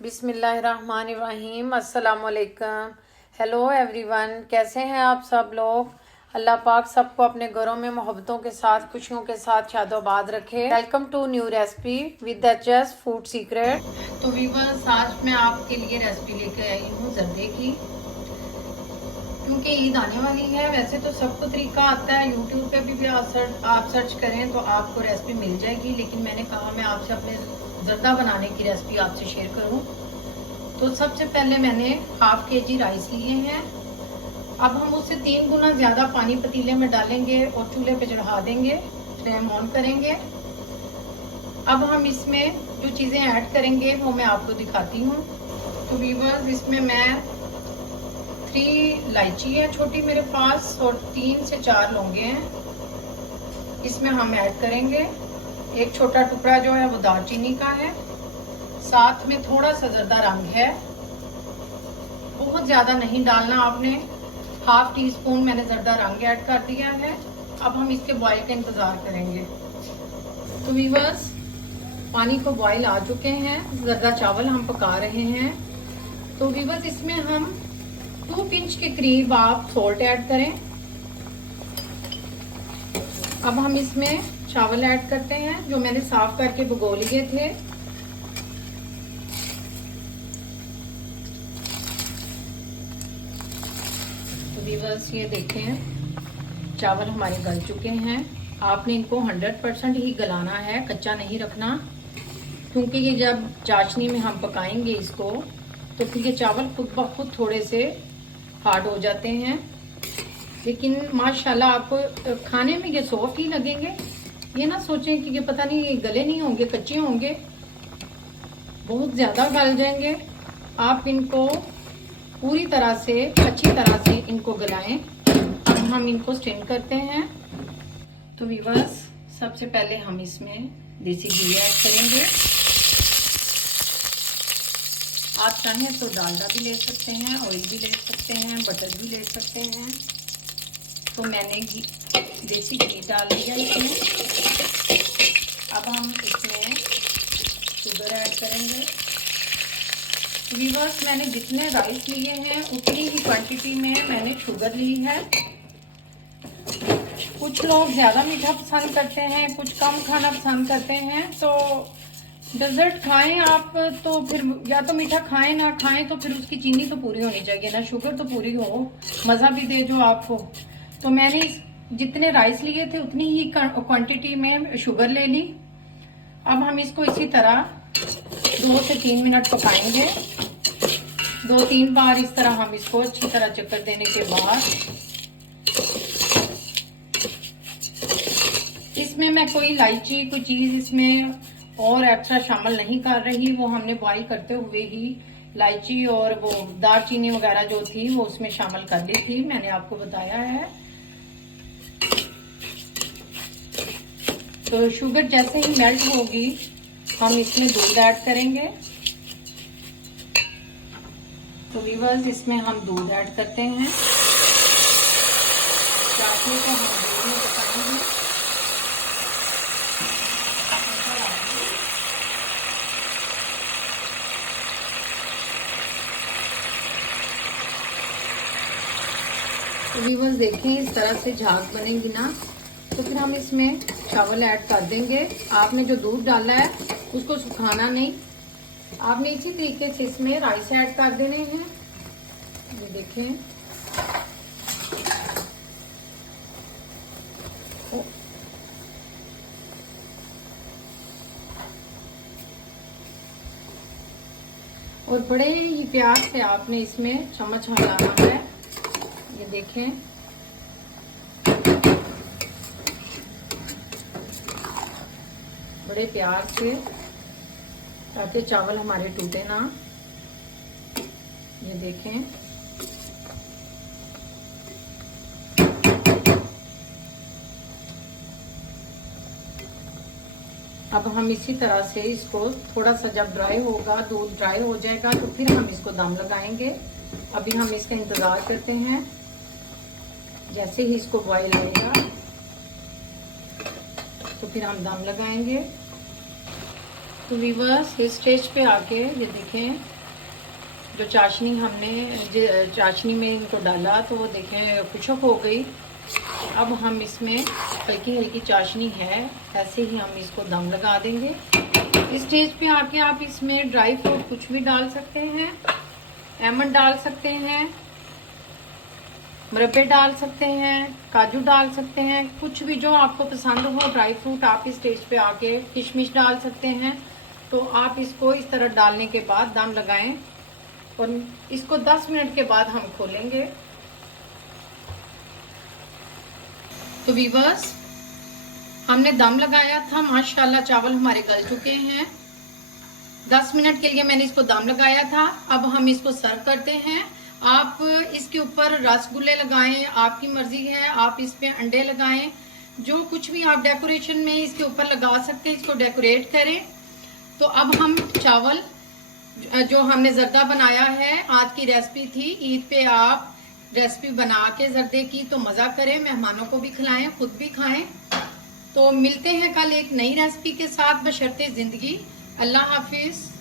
बिस्मिल्लाहिर्रहमानिर्रहीम। अस्सलाम वालेकुम। हेलो एवरीवन, कैसे हैं आप सब लोग। अल्लाह पाक सबको अपने घरों में मोहब्बतों के साथ, खुशियों के साथ शादोबाद रखे। Welcome to new recipe with HS food secret. तो वीवर्स, आज मैं आपके लिए रेसिपी लेके आई हूँ जर्दे की। क्योंकि ईद आने वाली है, वैसे तो सबको तरीका आता है, यूट्यूब पे भी आप सर्च करें तो आपको रेसिपी मिल जाएगी, लेकिन मैंने कहा मैं आपसे अपने जर्दा बनाने की रेसिपी आपसे शेयर करूं। तो सबसे पहले मैंने हाफ केजी राइस लिए हैं। अब हम उससे 3 गुना ज्यादा पानी पतीले में डालेंगे और चूल्हे पे चढ़ा देंगे, फ्लेम ऑन करेंगे। अब हम इसमें जो चीजें ऐड करेंगे वो मैं आपको दिखाती हूँ। तो वीवर्स, इसमें मैं 3 इलायची है छोटी मेरे पास और 3 से 4 लौंगे हैं, इसमें हम ऐड करेंगे। एक छोटा टुकड़ा जो है वो दालचीनी का है, साथ में थोड़ा सा जर्दा रंग है, बहुत ज्यादा नहीं डालना आपने। हाफ टी स्पून मैंने जर्दा रंग ऐड कर दिया है। अब हम इसके बॉईल का इंतजार करेंगे। तो वीवर्स, पानी को बॉईल आ चुके हैं, जर्दा चावल हम पका रहे हैं। तो वीवर्स, इसमें हम 2 पिंच के करीब आप सॉल्ट ऐड करें। अब हम इसमें चावल ऐड करते हैं जो मैंने साफ करके भिगो लिए थे। तो वीवर्स, ये देखें, चावल हमारे गल चुके हैं। आपने इनको 100% ही गलाना है, कच्चा नहीं रखना, क्योंकि ये जब चाशनी में हम पकाएंगे इसको तो फिर ये चावल खुद ब खुद थोड़े से हार्ड हो जाते हैं। लेकिन माशाल्लाह आपको खाने में ये सॉफ्ट ही लगेंगे। ये ना सोचें कि ये पता नहीं ये गले नहीं होंगे, कच्चे होंगे, बहुत ज्यादा गल जाएंगे। आप इनको पूरी तरह से, अच्छी तरह से इनको गलाएं। अब हम इनको स्ट्रेन करते हैं। तो वीवर्स, सबसे पहले हम इसमें देसी घी ऐड करेंगे। आप चाहें तो डालडा भी ले सकते हैं, ऑयल भी ले सकते हैं, बटर भी ले सकते हैं। तो मैंने देसी घी डाल दिया इसमें। अब हम इसमें शुगर ऐड करेंगे। वीवर्स, मैंने जितने राइस लिए हैं उतनी ही क्वांटिटी में मैंने शुगर ली है। कुछ लोग ज्यादा मीठा पसंद करते हैं, कुछ कम खाना पसंद करते हैं। तो डेजर्ट खाएं आप तो फिर या तो मीठा खाएं, ना खाएं तो फिर उसकी चीनी तो पूरी होनी चाहिए ना, शुगर तो पूरी हो, मजा भी दे जो आपको। तो मैंने जितने राइस लिए थे उतनी ही क्वांटिटी में शुगर ले ली। अब हम इसको इसी तरह 2 से 3 मिनट पकाएंगे। 2-3 बार इस तरह हम इसको अच्छी तरह चक्कर देने के बाद इसमें मैं कोई इलायची, कोई चीज इसमें और एक्स्ट्रा शामिल नहीं कर रही। वो हमने बॉईल करते हुए ही इलायची और वो दालचीनी वगैरह जो थी वो उसमें शामिल कर ली थी, मैंने आपको बताया है। तो शुगर जैसे ही मेल्ट होगी हम इसमें दूध ऐड करेंगे। तो वीवर्स, इसमें हम दूध ऐड करते हैं। चाशनी को हम दूध में पकाएंगे। तो वीवर्स देखें, इस तरह से झाग बनेगी ना, तो फिर हम इसमें चावल ऐड कर देंगे। आपने जो दूध डाला है उसको सुखाना नहीं, आपने इसी तरीके से इसमें राइस ऐड कर देने हैं। ये देखें, और बड़े ही प्यार से आपने इसमें चम्मच हिलाना है। ये देखें, बड़े प्यार से, ताकि चावल हमारे टूटे ना। ये देखें, अब हम इसी तरह से इसको थोड़ा सा, जब ड्राई होगा, दूध ड्राई हो जाएगा तो फिर हम इसको दम लगाएंगे। अभी हम इसका इंतजार करते हैं। जैसे ही इसको बॉईल आएगा तो फिर हम दम लगाएंगे। तो वीवर्स इस स्टेज पे आके ये देखें, जो चाशनी हमने चाशनी में इनको डाला तो वो देखें खुशक हो गई। अब हम इसमें हल्की हल्की चाशनी है, ऐसे ही हम इसको दम लगा देंगे। इस स्टेज पे आके आप इसमें ड्राई फ्रूट कुछ भी डाल सकते हैं, आलमंड डाल सकते हैं, मुरब्बे डाल सकते हैं, काजू डाल सकते हैं, कुछ भी जो आपको पसंद हो ड्राई फ्रूट आप इस स्टेज पे आके, किशमिश डाल सकते हैं। तो आप इसको इस तरह डालने के बाद दम लगाएं और इसको 10 मिनट के बाद हम खोलेंगे। तो वीवर्स हमने दम लगाया था, माशाल्लाह चावल हमारे गल चुके हैं। 10 मिनट के लिए मैंने इसको दम लगाया था। अब हम इसको सर्व करते हैं। आप इसके ऊपर रसगुल्ले लगाएं, आपकी मर्जी है, आप इस पे अंडे लगाएं, जो कुछ भी आप डेकोरेशन में इसके ऊपर लगा सकते हैं, इसको डेकोरेट करें। तो अब हम चावल जो हमने जर्दा बनाया है, आज की रेसिपी थी, ईद पे आप रेसिपी बना के जर्दे की तो मजा करें, मेहमानों को भी खिलाएं, खुद भी खाएं। तो मिलते हैं कल एक नई रेसिपी के साथ, बशर्ते जिंदगी। अल्लाह हाफिज।